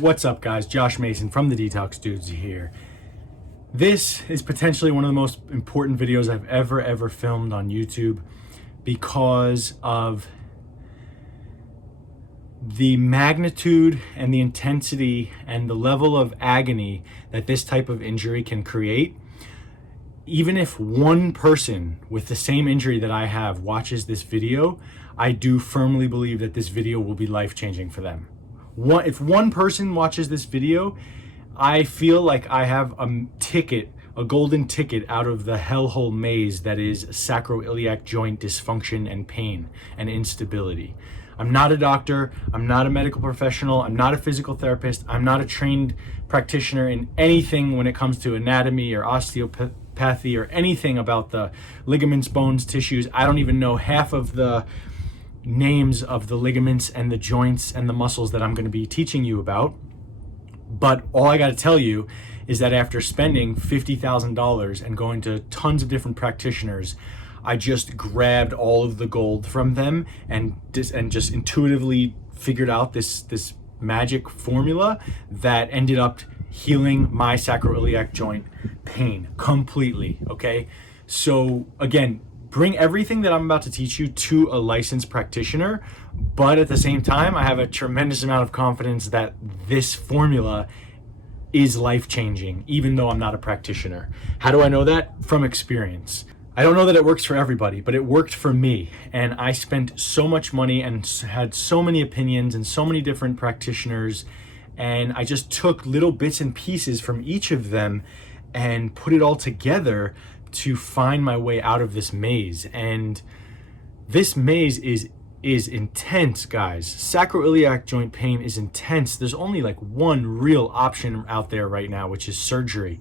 What's up, guys? Josh Mason from the Detox Dudes here. This is potentially one of the most important videos I've ever filmed on YouTube because of the magnitude and the intensity and the level of agony that this type of injury can create. Even if one person with the same injury that I have watches this video, I do firmly believe that this video will be life-changing for them. If one person watches this video, I feel like I have a golden ticket out of the hellhole maze that is sacroiliac joint dysfunction and pain and instability. I'm not a doctor, I'm not a medical professional, I'm not a physical therapist, I'm not a trained practitioner in anything when it comes to anatomy or osteopathy or anything about the ligaments, bones, tissues. I don't even know half of the names of the ligaments and the joints and the muscles that I'm going to be teaching you about. But all I got to tell you is that after spending $50,000 and going to tons of different practitioners, I just grabbed all of the gold from them and just intuitively figured out this magic formula that ended up healing my sacroiliac joint pain completely. Okay, so again, bring everything that I'm about to teach you to a licensed practitioner, but at the same time, I have a tremendous amount of confidence that this formula is life-changing, even though I'm not a practitioner. How do I know that? From experience. I don't know that it works for everybody, but it worked for me. And I spent so much money and had so many opinions and so many different practitioners. And I just took little bits and pieces from each of them and put it all together to find my way out of this maze. And this maze is intense, guys. Sacroiliac joint pain is intense. There's only like one real option out there right now, which is surgery,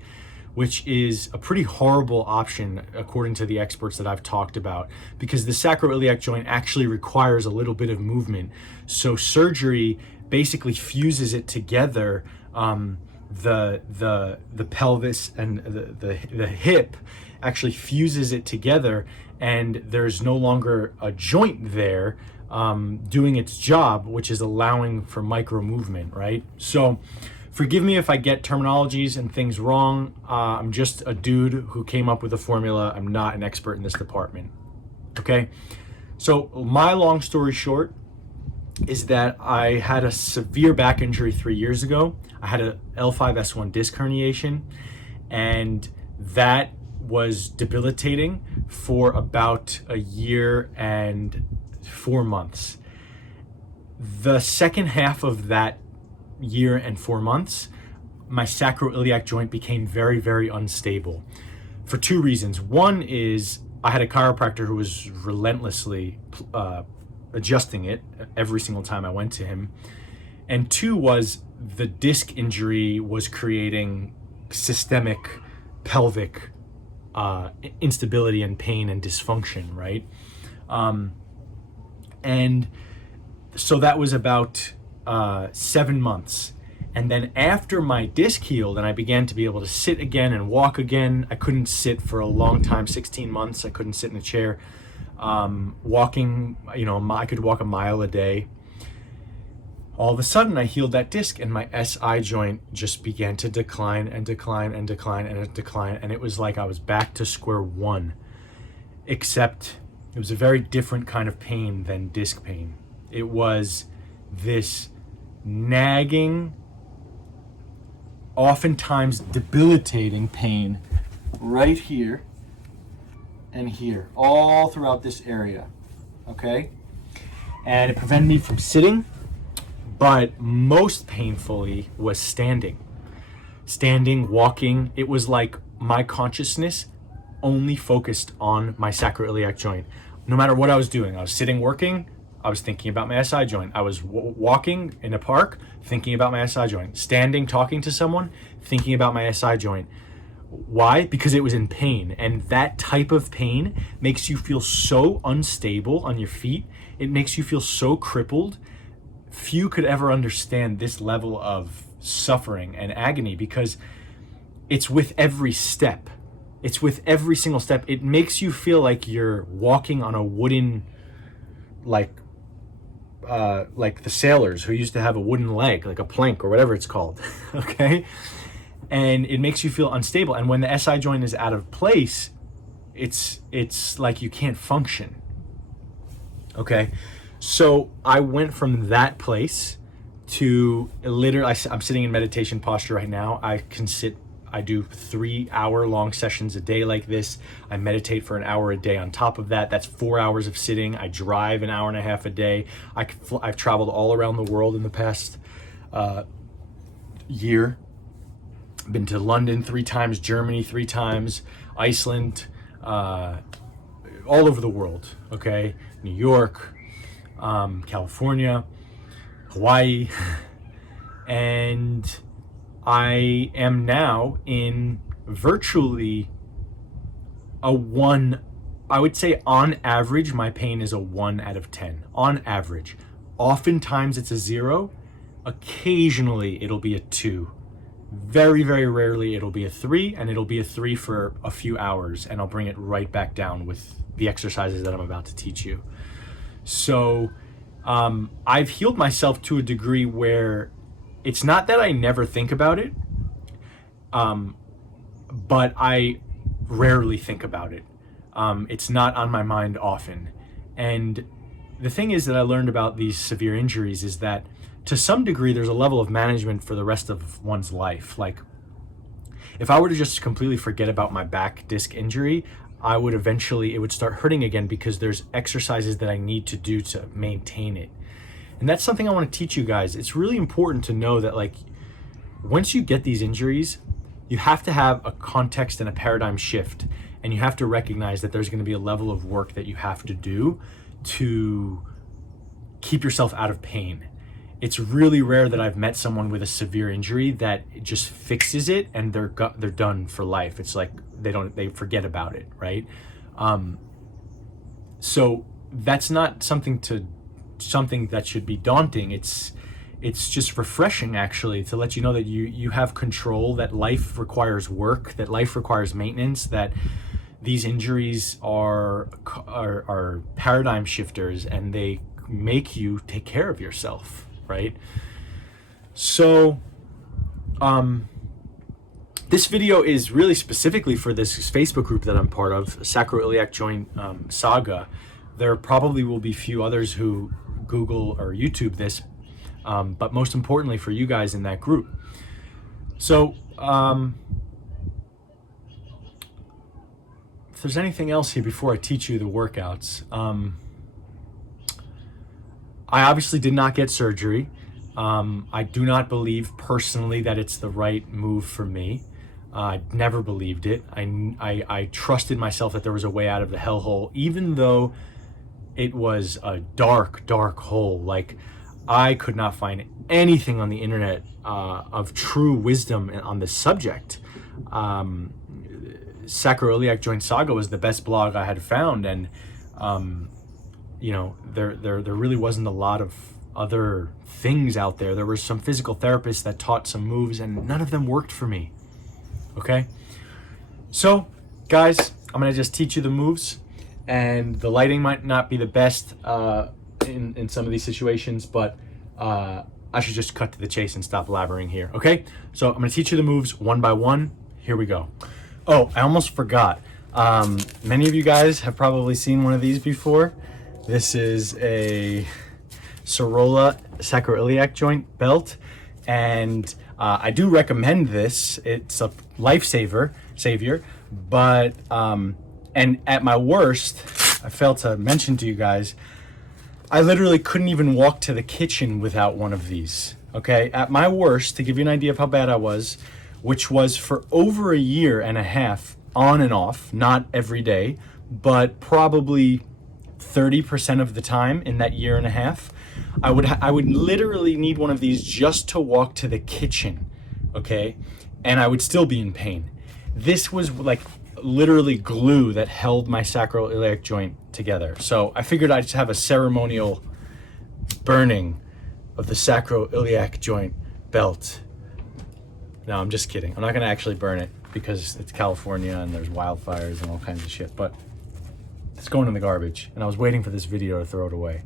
which is a pretty horrible option according to the experts that I've talked about, because the sacroiliac joint actually requires a little bit of movement. So surgery basically fuses it together. The pelvis and the hip actually fuses it together, and there's no longer a joint there doing its job, which is allowing for micro movement, right? So forgive me if I get terminologies and things wrong. I'm just a dude who came up with a formula. I'm not an expert in this department. Okay, so my long story short is that I had a severe back injury 3 years ago. I had a L5-S1 disc herniation, and that was debilitating for about a year and 4 months. The second half of that year and 4 months, my sacroiliac joint became very unstable for two reasons. One is I had a chiropractor who was relentlessly adjusting it every single time I went to him. And two was the disc injury was creating systemic pelvic instability and pain and dysfunction, right? And so that was about 7 months. And then after my disc healed and I began to be able to sit again and walk again, I couldn't sit for a long time, 16 months. I couldn't sit in a chair. Walking, I could walk a mile a day. All of a sudden I healed that disc and my SI joint just began to decline and decline and decline and decline. And it was like I was back to square one, except it was a very different kind of pain than disc pain. It was this nagging, oftentimes debilitating pain right here and here, all throughout this area, okay? And it prevented me from sitting, but most painfully was standing, walking. It was like my consciousness only focused on my sacroiliac joint. No matter what I was doing, I was sitting, working, I was thinking about my SI joint. I was walking in a park, thinking about my SI joint. Standing, talking to someone, thinking about my SI joint. Why? Because it was in pain. And that type of pain makes you feel so unstable on your feet. It makes you feel so crippled. Few could ever understand this level of suffering and agony because it's with every step. It's with every single step. It makes you feel like you're walking on a wooden, like like the sailors who used to have a wooden leg, like a plank or whatever it's called, okay? And it makes you feel unstable. And when the SI joint is out of place, it's like you can't function, okay? So I went from that place to literally, I'm sitting in meditation posture right now. I do 3-hour-long sessions a day like this. I meditate for an hour a day on top of that. That's 4 hours of sitting. I drive an hour and a half a day. I've traveled all around the world in the past year. Been to London 3 times, Germany 3 times, Iceland, all over the world, okay? New York, California, Hawaii, and I am now in virtually a 1, I would say on average, my pain is a 1 out of 10, on average. Oftentimes it's a 0, occasionally it'll be a 2. Very, very rarely it'll be a 3, and it'll be a 3 for a few hours, and I'll bring it right back down with the exercises that I'm about to teach you. So I've healed myself to a degree where it's not that I never think about it, but I rarely think about it. It's not on my mind often. And the thing is that I learned about these severe injuries is that to some degree, there's a level of management for the rest of one's life. Like, if I were to just completely forget about my back disc injury, it would start hurting again because there's exercises that I need to do to maintain it. And that's something I want to teach you guys. It's really important to know that, like, once you get these injuries, you have to have a context and a paradigm shift. And you have to recognize that there's going to be a level of work that you have to do to keep yourself out of pain. It's really rare that I've met someone with a severe injury that just fixes it and they're done for life. It's like they forget about it, right? So that's not something that should be daunting. It's just refreshing, actually, to let you know that you have control, that life requires work, that life requires maintenance, that these injuries are paradigm shifters, and they make you take care of yourself, right? So this video is really specifically for this Facebook group that I'm part of, Sacroiliac Joint Saga. There probably will be few others who Google or YouTube this, but most importantly for you guys in that group. So if there's anything else here before I teach you the workouts, I obviously did not get surgery. I do not believe personally that it's the right move for me. I never believed it. I trusted myself that there was a way out of the hellhole, even though it was a dark, dark hole. Like, I could not find anything on the internet of true wisdom on this subject. Sacroiliac Joint Saga was the best blog I had found, and you know, there really wasn't a lot of other things out there. There were some physical therapists that taught some moves, and none of them worked for me. Okay, so guys, I'm gonna just teach you the moves, and the lighting might not be the best in some of these situations, but I should just cut to the chase and stop blabbering here. Okay, so I'm gonna teach you the moves one by one. Here we go. Oh, I almost forgot. Many of you guys have probably seen one of these before. This is a Sarola sacroiliac joint belt, and I do recommend this. It's a lifesaver, but and at my worst, I failed to mention to you guys, I literally couldn't even walk to the kitchen without one of these. Okay, at my worst, to give you an idea of how bad I was, which was for over a year and a half, on and off, not every day, but probably 30% of the time in that year and a half, I would literally need one of these just to walk to the kitchen, okay? And I would still be in pain. This was like literally glue that held my sacroiliac joint together. So I figured I'd just have a ceremonial burning of the sacroiliac joint belt. No, I'm just kidding. I'm not gonna actually burn it because it's California and there's wildfires and all kinds of shit, but it's going in the garbage, and I was waiting for this video to throw it away.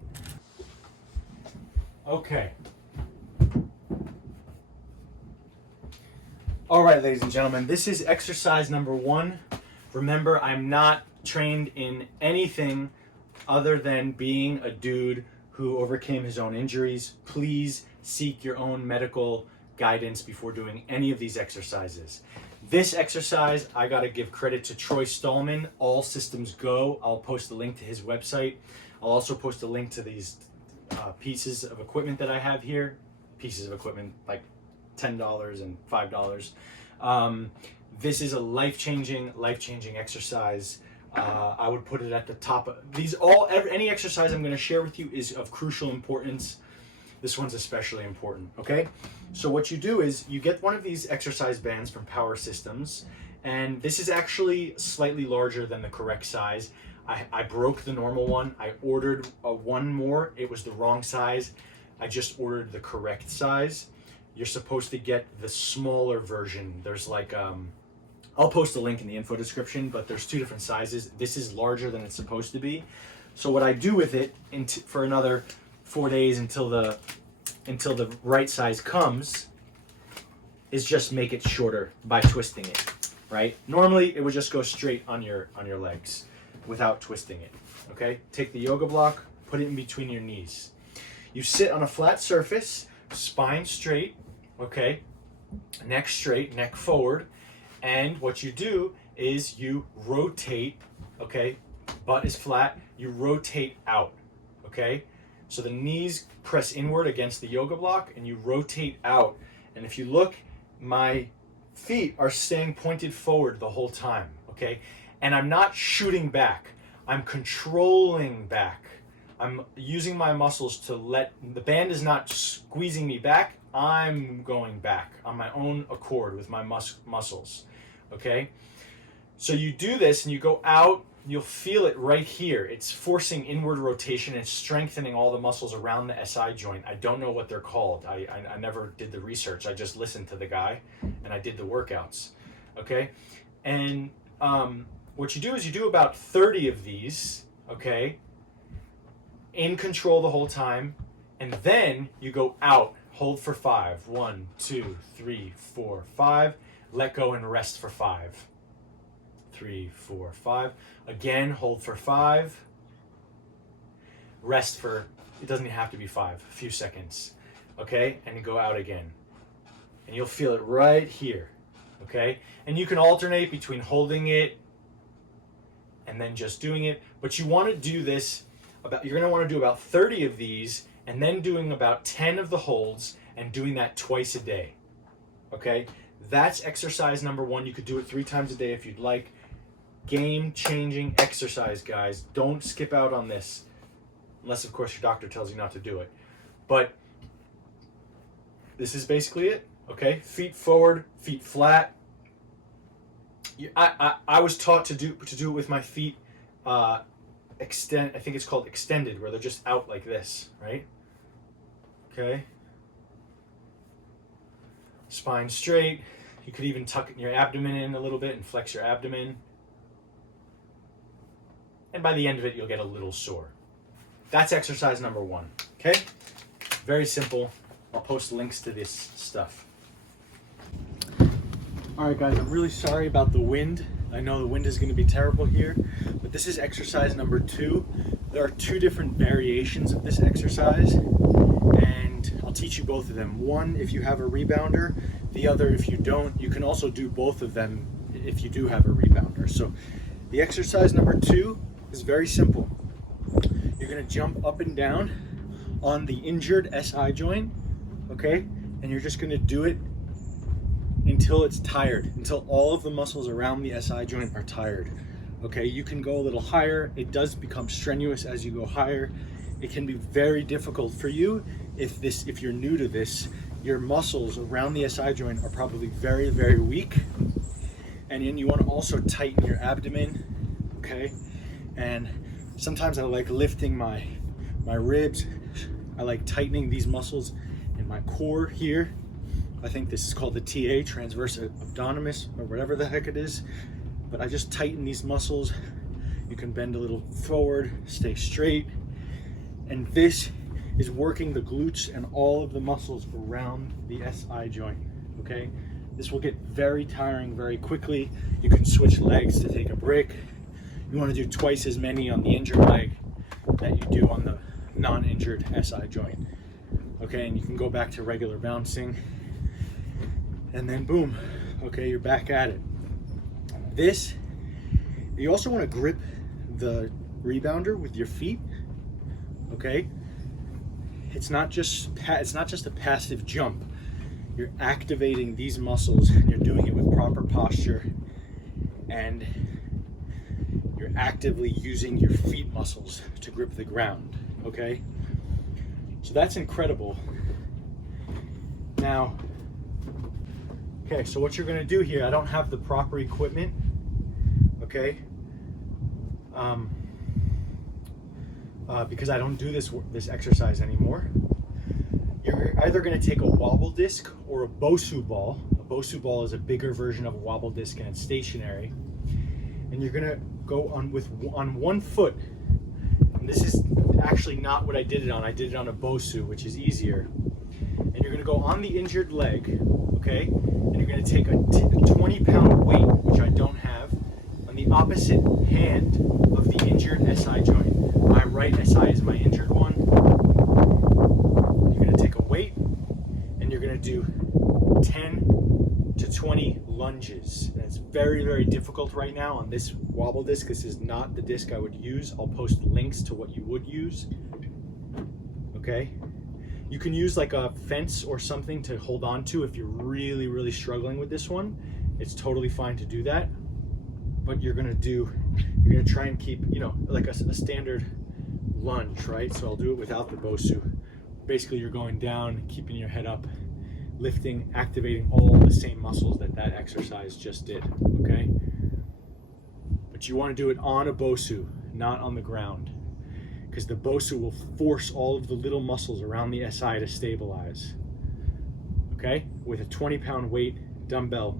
Okay. All right, ladies and gentlemen, this is exercise number 1. Remember, I'm not trained in anything other than being a dude who overcame his own injuries. Please seek your own medical guidance before doing any of these exercises. This exercise, I got to give credit to Troy Stallman, All Systems Go. I'll post a link to his website. I'll also post a link to these pieces of equipment that I have here. Pieces of equipment like $10 and $5. This is a life-changing exercise. I would put it at the top of these. Any exercise I'm going to share with you is of crucial importance. This one's especially important. Okay, so what you do is you get one of these exercise bands from Power Systems, and this is actually slightly larger than the correct size. I broke the normal one. I ordered one more. It was the wrong size. I just ordered the correct size. You're supposed to get the smaller version. There's like, I'll post a link in the info description, but there's 2 different sizes. This is larger than it's supposed to be. So what I do with it for another 4 days until the right size comes is just make it shorter by twisting it, right? Normally it would just go straight on your legs without twisting it, okay? Take the yoga block, put it in between your knees. You sit on a flat surface, spine straight, okay? Neck straight, neck forward. And what you do is you rotate, okay? Butt is flat, you rotate out, okay? So the knees press inward against the yoga block and you rotate out. And if you look, my feet are staying pointed forward the whole time, okay? And I'm not shooting back, I'm controlling back. I'm using my muscles to the band is not squeezing me back, I'm going back on my own accord with my muscles, okay? So you do this and you go out, you'll feel it right here. It's forcing inward rotation and strengthening all the muscles around the SI joint. I don't know what they're called. I never did the research. I just listened to the guy and I did the workouts, okay? And what you do is you do about 30 of these, okay? In control the whole time, and then you go out, hold for 5. 1, 2, 3, 4, 5. Let go and rest for 5. 3, 4, 5. Again, hold for 5. Rest for, it doesn't have to be 5, a few seconds. Okay, and go out again. And you'll feel it right here. Okay, and you can alternate between holding it and then just doing it, but you want to do this you're going to want to do about 30 of these and then doing about 10 of the holds and doing that twice a day. Okay, that's exercise number 1. You could do it 3 times a day if you'd like. Game-changing exercise, guys. Don't skip out on this, unless of course your doctor tells you not to do it. But this is basically it. Okay, feet forward, feet flat. I was taught to do it with my feet I think it's called extended, where they're just out like this, right? Okay. Spine straight. You could even tuck your abdomen in a little bit and flex your abdomen. And by the end of it, you'll get a little sore. That's exercise number 1, okay? Very simple. I'll post links to this stuff. All right, guys, I'm really sorry about the wind. I know the wind is going to be terrible here, but this is exercise number 2. There are 2 different variations of this exercise, and I'll teach you both of them. One, if you have a rebounder, the other, if you don't. You can also do both of them if you do have a rebounder. So the exercise number 2 is very simple. You're going to jump up and down on the injured SI joint, okay? And you're just going to do it until it's tired, until all of the muscles around the SI joint are tired. Okay, you can go a little higher. It does become strenuous as you go higher. It can be very difficult for you if you're new to this. Your muscles around the SI joint are probably very, very weak. And then you want to also tighten your abdomen, okay? And sometimes I like lifting my ribs. I like tightening these muscles in my core here. I think this is called the TA, transverse abdominis, or whatever the heck it is. But I just tighten these muscles. You can bend a little forward, stay straight. And this is working the glutes and all of the muscles around the SI joint, okay? This will get very tiring very quickly. You can switch legs to take a break. You want to do twice as many on the injured leg that you do on the non-injured SI joint, okay? And you can go back to regular bouncing, and then boom, okay, you're back at it. This, you also want to grip the rebounder with your feet, okay? It's not just a passive jump. You're activating these muscles, and you're doing it with proper posture, and you're actively using your feet muscles to grip the ground, okay? So that's incredible. Now, okay, so what you're gonna do here, I don't have the proper equipment, okay? Because I don't do this exercise anymore. You're either going to take a wobble disc or a Bosu ball. A Bosu ball is a bigger version of a wobble disc, and it's stationary. And you're going to go on one foot. And this is actually not what I did it on. I did it on a Bosu, which is easier. And you're going to go on the injured leg, okay? And you're going to take a 20-pound weight, which I don't have, on the opposite hand of the injured SI joint. My right SI is my injured one. You're going to take a weight, and you're going to do 10 to 20 lunges. And it's very, very difficult right now on this wobble disc. This is not the disc I would use. I'll post links to what you would use. Okay? You can use like a fence or something to hold on to if you're really, really struggling with this one. It's totally fine to do that. But you're gonna try and keep, you know, like a standard lunge, right? So I'll do it without the Bosu. Basically, you're going down, keeping your head up, lifting, activating all the same muscles that exercise just did, okay? But you want to do it on a Bosu, not on the ground, because the Bosu will force all of the little muscles around the SI to stabilize, okay? With a 20-pound weight dumbbell,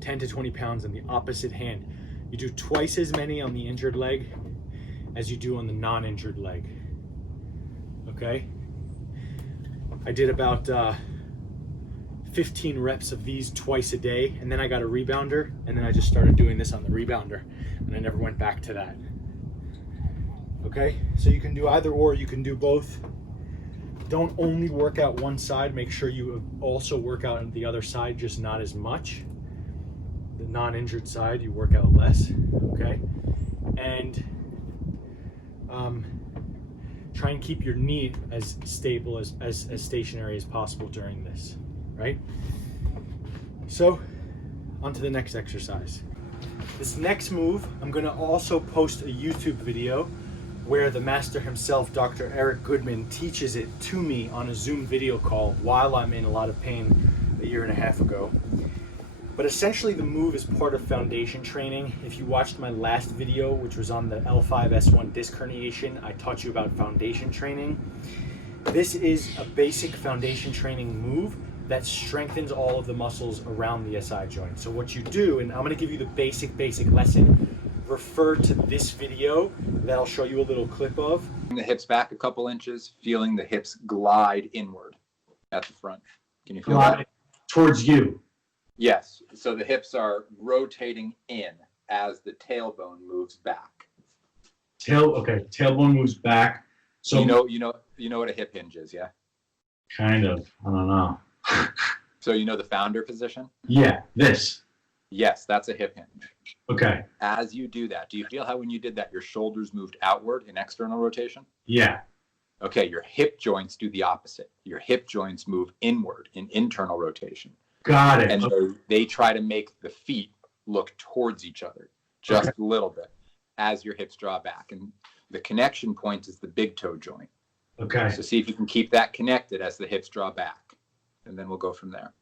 10 to 20 pounds on the opposite hand. You do twice as many on the injured leg as you do on the non-injured leg, okay? I did about 15 reps of these twice a day, and then I got a rebounder, and then I just started doing this on the rebounder, and I never went back to that, okay? So you can do either or, you can do both. Don't only work out one side, make sure you also work out on the other side, just not as much. The non-injured side, you work out less, okay? And try and keep your knee as stable, as stationary as possible during this, right? So, on to the next exercise. This next move, I'm gonna also post a YouTube video where the master himself, Dr. Eric Goodman, teaches it to me on a Zoom video call while I'm in a lot of pain a year and a half ago. But essentially the move is part of foundation training. If you watched my last video, which was on the L5-S1 disc herniation, I taught you about foundation training. This is a basic foundation training move that strengthens all of the muscles around the SI joint. So what you do, and I'm gonna give you the basic lesson, refer to this video that I'll show you a little clip of. The hips back a couple inches, feeling the hips glide inward at the front. Can you feel that? Towards you. Yes. So the hips are rotating in as the tailbone moves back. Okay. Tailbone moves back. So you know what a hip hinge is, yeah? Kind of. I don't know. So you know the founder position? Yeah. This. Yes, that's a hip hinge. Okay. As you do that, do you feel how when you did that, your shoulders moved outward in external rotation? Yeah. Okay. Your hip joints do the opposite. Your hip joints move inward in internal rotation. Got it. And they try to make the feet look towards each other just a little bit as your hips draw back. And the connection point is the big toe joint. Okay. So see if you can keep that connected as the hips draw back. And then we'll go from there.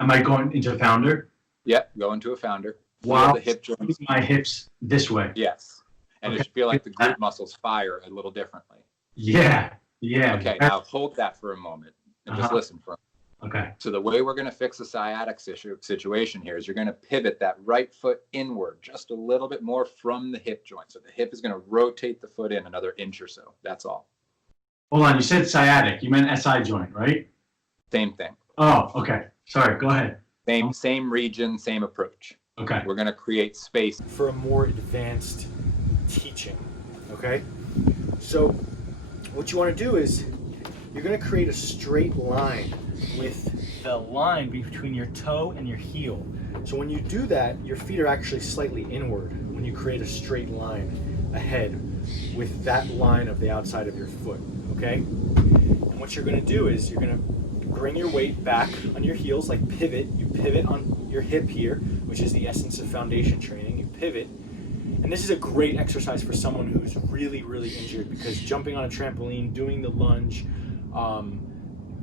Am I going into founder? Yep, go into a founder. Wow. The hip joints. My hips this way. Yes. And it should feel like the glute muscles fire a little differently. Yeah. Yeah. Okay, now hold that for a moment and just listen for a moment. Okay. So the way we're going to fix the sciatic situation here is you're going to pivot that right foot inward just a little bit more from the hip joint. So the hip is going to rotate the foot in another inch or so. That's all. Hold on, you said sciatic. You meant SI joint, right? Same thing. Oh, okay. Sorry, go ahead. Same region, same approach. Okay. We're going to create space For a more advanced teaching, okay? So what you want to do is you're going to create a straight line with the line between your toe and your heel. So when you do that, your feet are actually slightly inward when you create a straight line ahead with that line of the outside of your foot, okay? And what you're going to do is you're going to bring your weight back on your heels, like pivot. You pivot on your hip here, which is the essence of foundation training. You pivot. And this is a great exercise for someone who's really, really injured, because jumping on a trampoline, doing the lunge,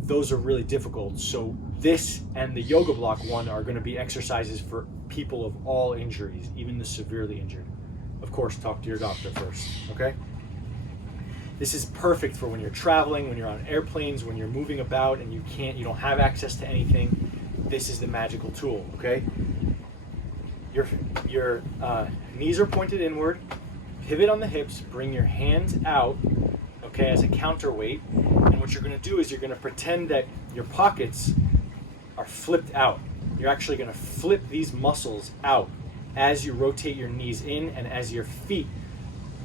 those are really difficult. So this and the yoga block one are going to be exercises for people of all injuries, even the severely injured. Of course, talk to your doctor first, okay? This is perfect for when you're traveling, when you're on airplanes, when you're moving about and you don't have access to anything. This is the magical tool, okay? Your knees are pointed inward, pivot on the hips, bring your hands out, okay, as a counterweight. And what you're gonna do is you're gonna pretend that your pockets are flipped out. You're actually gonna flip these muscles out as you rotate your knees in and as your feet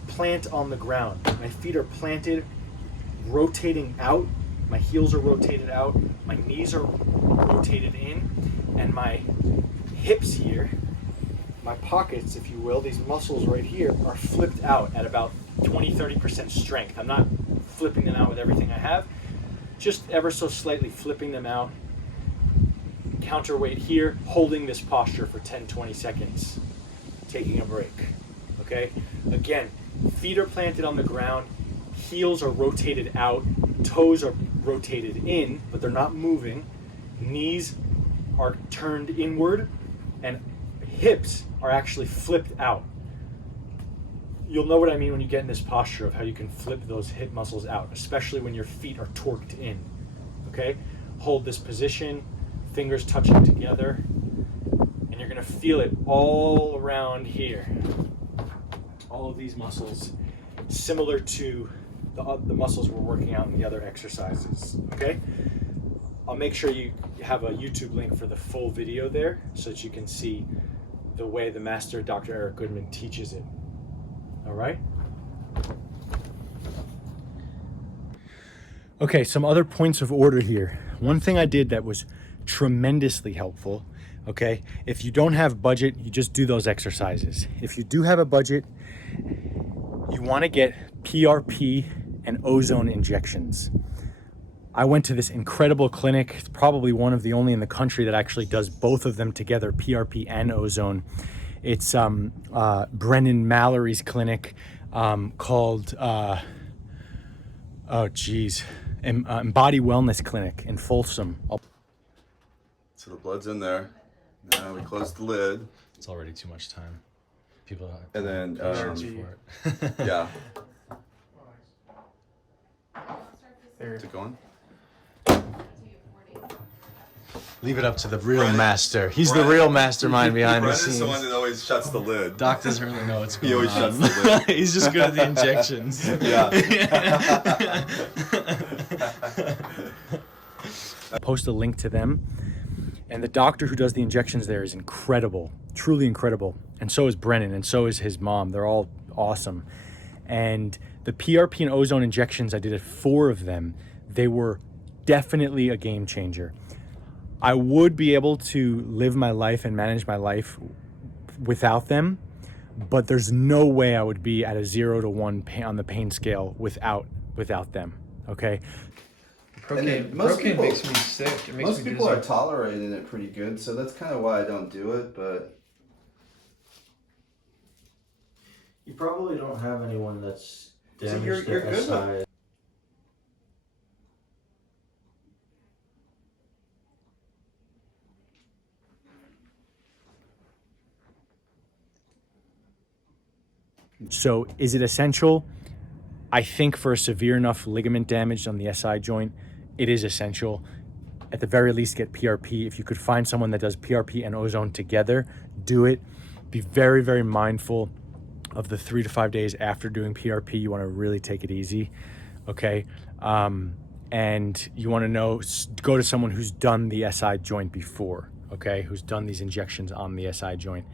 plant on the ground. My feet are planted, rotating out. My heels are rotated out. My knees are rotated in. And my hips here, my pockets, if you will, these muscles right here are flipped out at about 20-30% strength. I'm not flipping them out with everything I have, just ever so slightly flipping them out. Counterweight here, holding this posture for 10-20 seconds, taking a break, okay? Again, feet are planted on the ground, heels are rotated out, toes are rotated in, but they're not moving, knees are turned inward, and hips are actually flipped out. You'll know what I mean when you get in this posture of how you can flip those hip muscles out, especially when your feet are torqued in, okay? Hold this position, fingers touching together, and you're gonna feel it all around here. All of these muscles, similar to the muscles we're working out in the other exercises, okay? I'll make sure you have a YouTube link for the full video there so that you can see the way the master, Dr. Eric Goodman, teaches it, all right? Okay, some other points of order here. One thing I did that was tremendously helpful, okay? If you don't have budget, you just do those exercises. If you do have a budget, you wanna get PRP and ozone injections. I went to this incredible clinic. It's probably one of the only in the country that actually does both of them together, PRP and ozone. It's Brennan Mallory's clinic called, Embody Wellness Clinic in Folsom. So the blood's in there. Now we close the lid. It's already too much time. People And then, for it. yeah. There. Is it going? Leave it up to the real Brennan- master. He's Brennan- the real mastermind behind the Brennan's scenes. the one that always shuts the lid. Doc doesn't really know what's going He always on. shuts the lid. He's just good at the injections. Yeah. Post a link to them. And the doctor who does the injections there is incredible, truly incredible. And so is Brennan, and so is his mom. They're all awesome. And the PRP and ozone injections, I did 4 of them. They were definitely a game changer. I would be able to live my life and manage my life without them, but there's no way I would be at a 0 to 1 on the pain scale without them, okay? Most Procaine people- makes me sick. It makes Most me people are dizzy. tolerating it pretty good, so that's kind of why I don't do it, but You probably don't have anyone that's So damaged you're their good with- SI. So is it essential? I think for a severe enough ligament damage on the SI joint, it is essential. At the very least, get PRP. If you could find someone that does PRP and ozone together, do it. Be very, very mindful of the 3 to 5 days after doing PRP. You want to really take it easy, okay? And you want to know, go to someone who's done the SI joint before, okay, who's done these injections on the SI joint.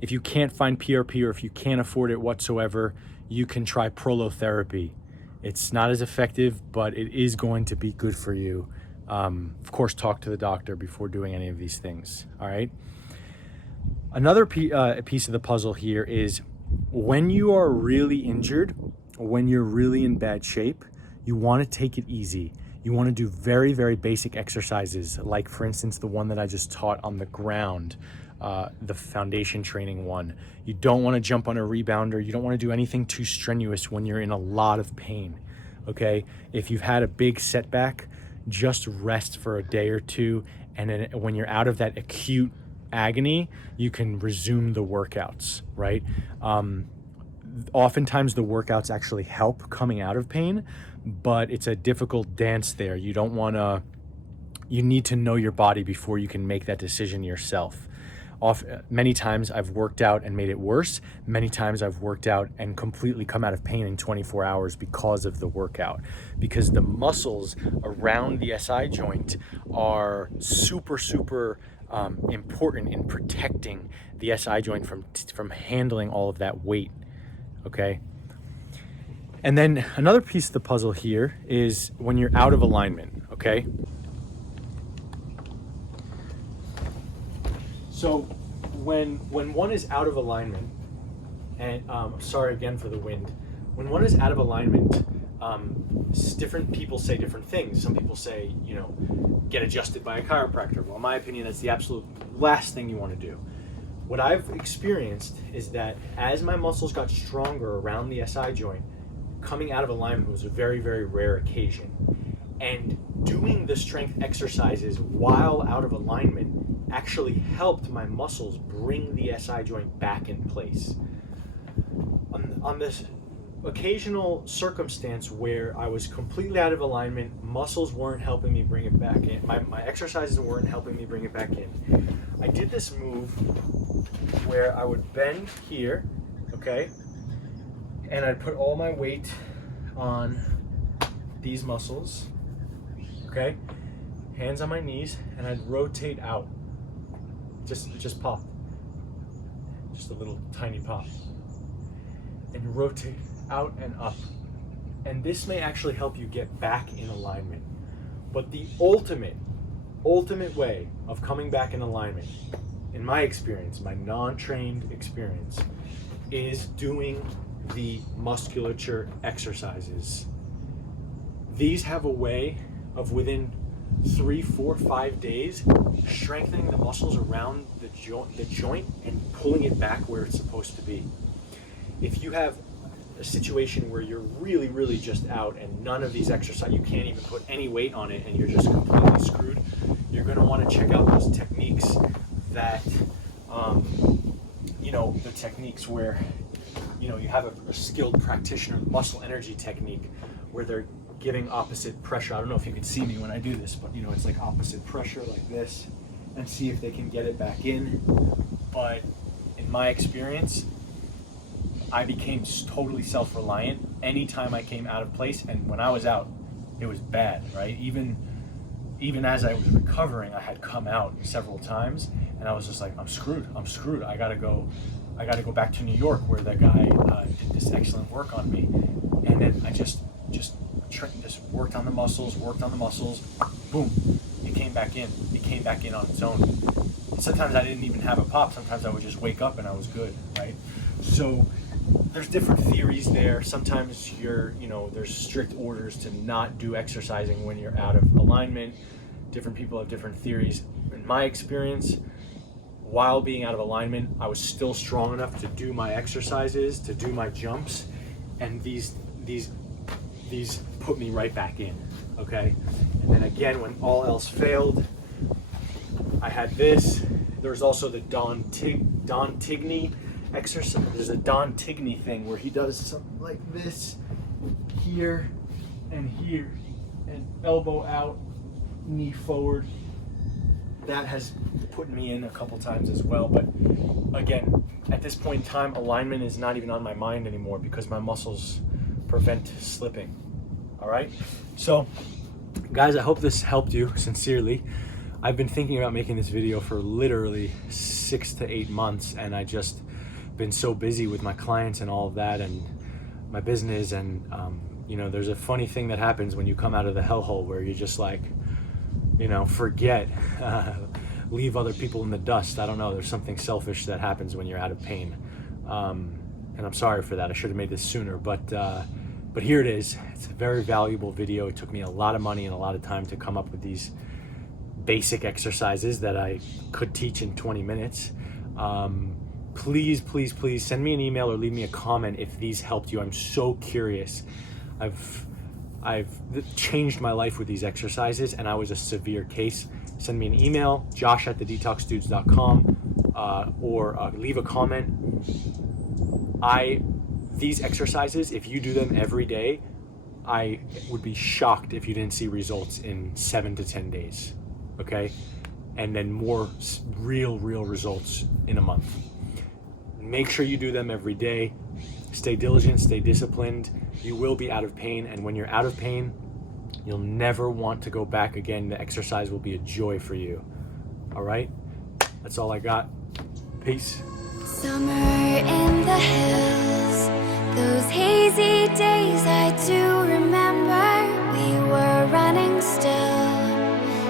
If you can't find PRP, or if you can't afford it whatsoever, you can try prolotherapy. It's not as effective, but it is going to be good for you. Of course, talk to the doctor before doing any of these things, all right? Another piece of the puzzle here is when you are really injured, when you're really in bad shape, you want to take it easy. You want to do very, very basic exercises, like for instance, the one that I just taught on the ground, the foundation training one. You don't want to jump on a rebounder. You don't want to do anything too strenuous when you're in a lot of pain, okay? If you've had a big setback, just rest for a day or two, and then when you're out of that acute agony, you can resume the workouts, right? Oftentimes the workouts actually help coming out of pain, but it's a difficult dance there. You don't want to, you need to know your body before you can make that decision yourself. Many times I've worked out and made it worse. Many times I've worked out and completely come out of pain in 24 hours because of the workout, because the muscles around the SI joint are super, super important in protecting the SI joint from handling all of that weight, okay? And then another piece of the puzzle here is when you're out of alignment, okay? So when one is out of alignment, and sorry again for the wind, when one is out of alignment, different people say different things. Some people say, you know, get adjusted by a chiropractor. Well, in my opinion, that's the absolute last thing you want to do. What I've experienced is that as my muscles got stronger around the SI joint, coming out of alignment was a very, very rare occasion. And doing the strength exercises while out of alignment actually helped my muscles bring the SI joint back in place. On this occasional circumstance where I was completely out of alignment, muscles weren't helping me bring it back in, my exercises weren't helping me bring it back in, I did this move where I would bend here, okay, and I'd put all my weight on these muscles, okay, hands on my knees, and I'd rotate out, just pop, just a little tiny pop, and rotate out and up. And this may actually help you get back in alignment. But the ultimate way of coming back in alignment, in my experience, my non-trained experience, is doing the musculature exercises. These have a way of within 3, 4, 5 days strengthening the muscles around the joint and pulling it back where it's supposed to be. If you have a situation where you're really, really just out and none of these exercises, you can't even put any weight on it and you're just completely screwed, you're going to want to check out those techniques that, the techniques where, you have a skilled practitioner, muscle energy technique, where they're giving opposite pressure. I don't know if you can see me when I do this, but it's like opposite pressure like this, and see if they can get it back in. But in my experience, I became totally self-reliant anytime I came out of place, and when I was out, it was bad, right? Even as I was recovering, I had come out several times, and I was just like, I'm screwed. I gotta go back to New York where that guy did this excellent work on me. And then I just worked on the muscles, boom, it came back in on its own. And sometimes I didn't even have a pop. Sometimes I would just wake up and I was good, right? So there's different theories there. Sometimes there's strict orders to not do exercising when you're out of alignment. Different people have different theories. In my experience, while being out of alignment, I was still strong enough to do my exercises, to do my jumps, and these put me right back in, okay? And then again, when all else failed, I had this. There's also the Don Tigney exercise. There's a Don Tigney thing where he does something like this, here, and elbow out, knee forward. That has put me in a couple times as well, but again, at this point in time, alignment is not even on my mind anymore because my muscles prevent slipping. All right. So, guys, I hope this helped you sincerely. I've been thinking about making this video for literally 6 to 8 months, and I just been so busy with my clients and all of that, and my business, and you know, there's a funny thing that happens when you come out of the hellhole where you just like, you know, forget, leave other people in the dust. I don't know, there's something selfish that happens when you're out of pain, and I'm sorry for that. I should have made this sooner, but here it is. It's a very valuable video. It took me a lot of money and a lot of time to come up with these basic exercises that I could teach in 20 minutes. Please, please, please send me an email or leave me a comment if these helped you. I'm so curious. I've changed my life with these exercises, and I was a severe case. Send me an email, josh@thedetoxdudes.com, or leave a comment. These exercises, if you do them every day, I would be shocked if you didn't see results in 7 to 10 days, okay? And then more real results in a month. Make sure you do them every day. Stay diligent, stay disciplined. You will be out of pain, and when you're out of pain, you'll never want to go back again. The exercise will be a joy for you. All right? That's all I got. Peace. Summer in the hills, those hazy days I do remember. We were running still,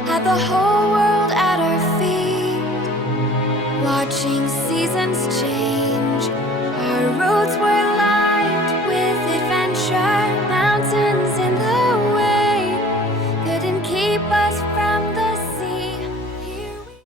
had the whole world at our feet, watching seasons change. Our roads were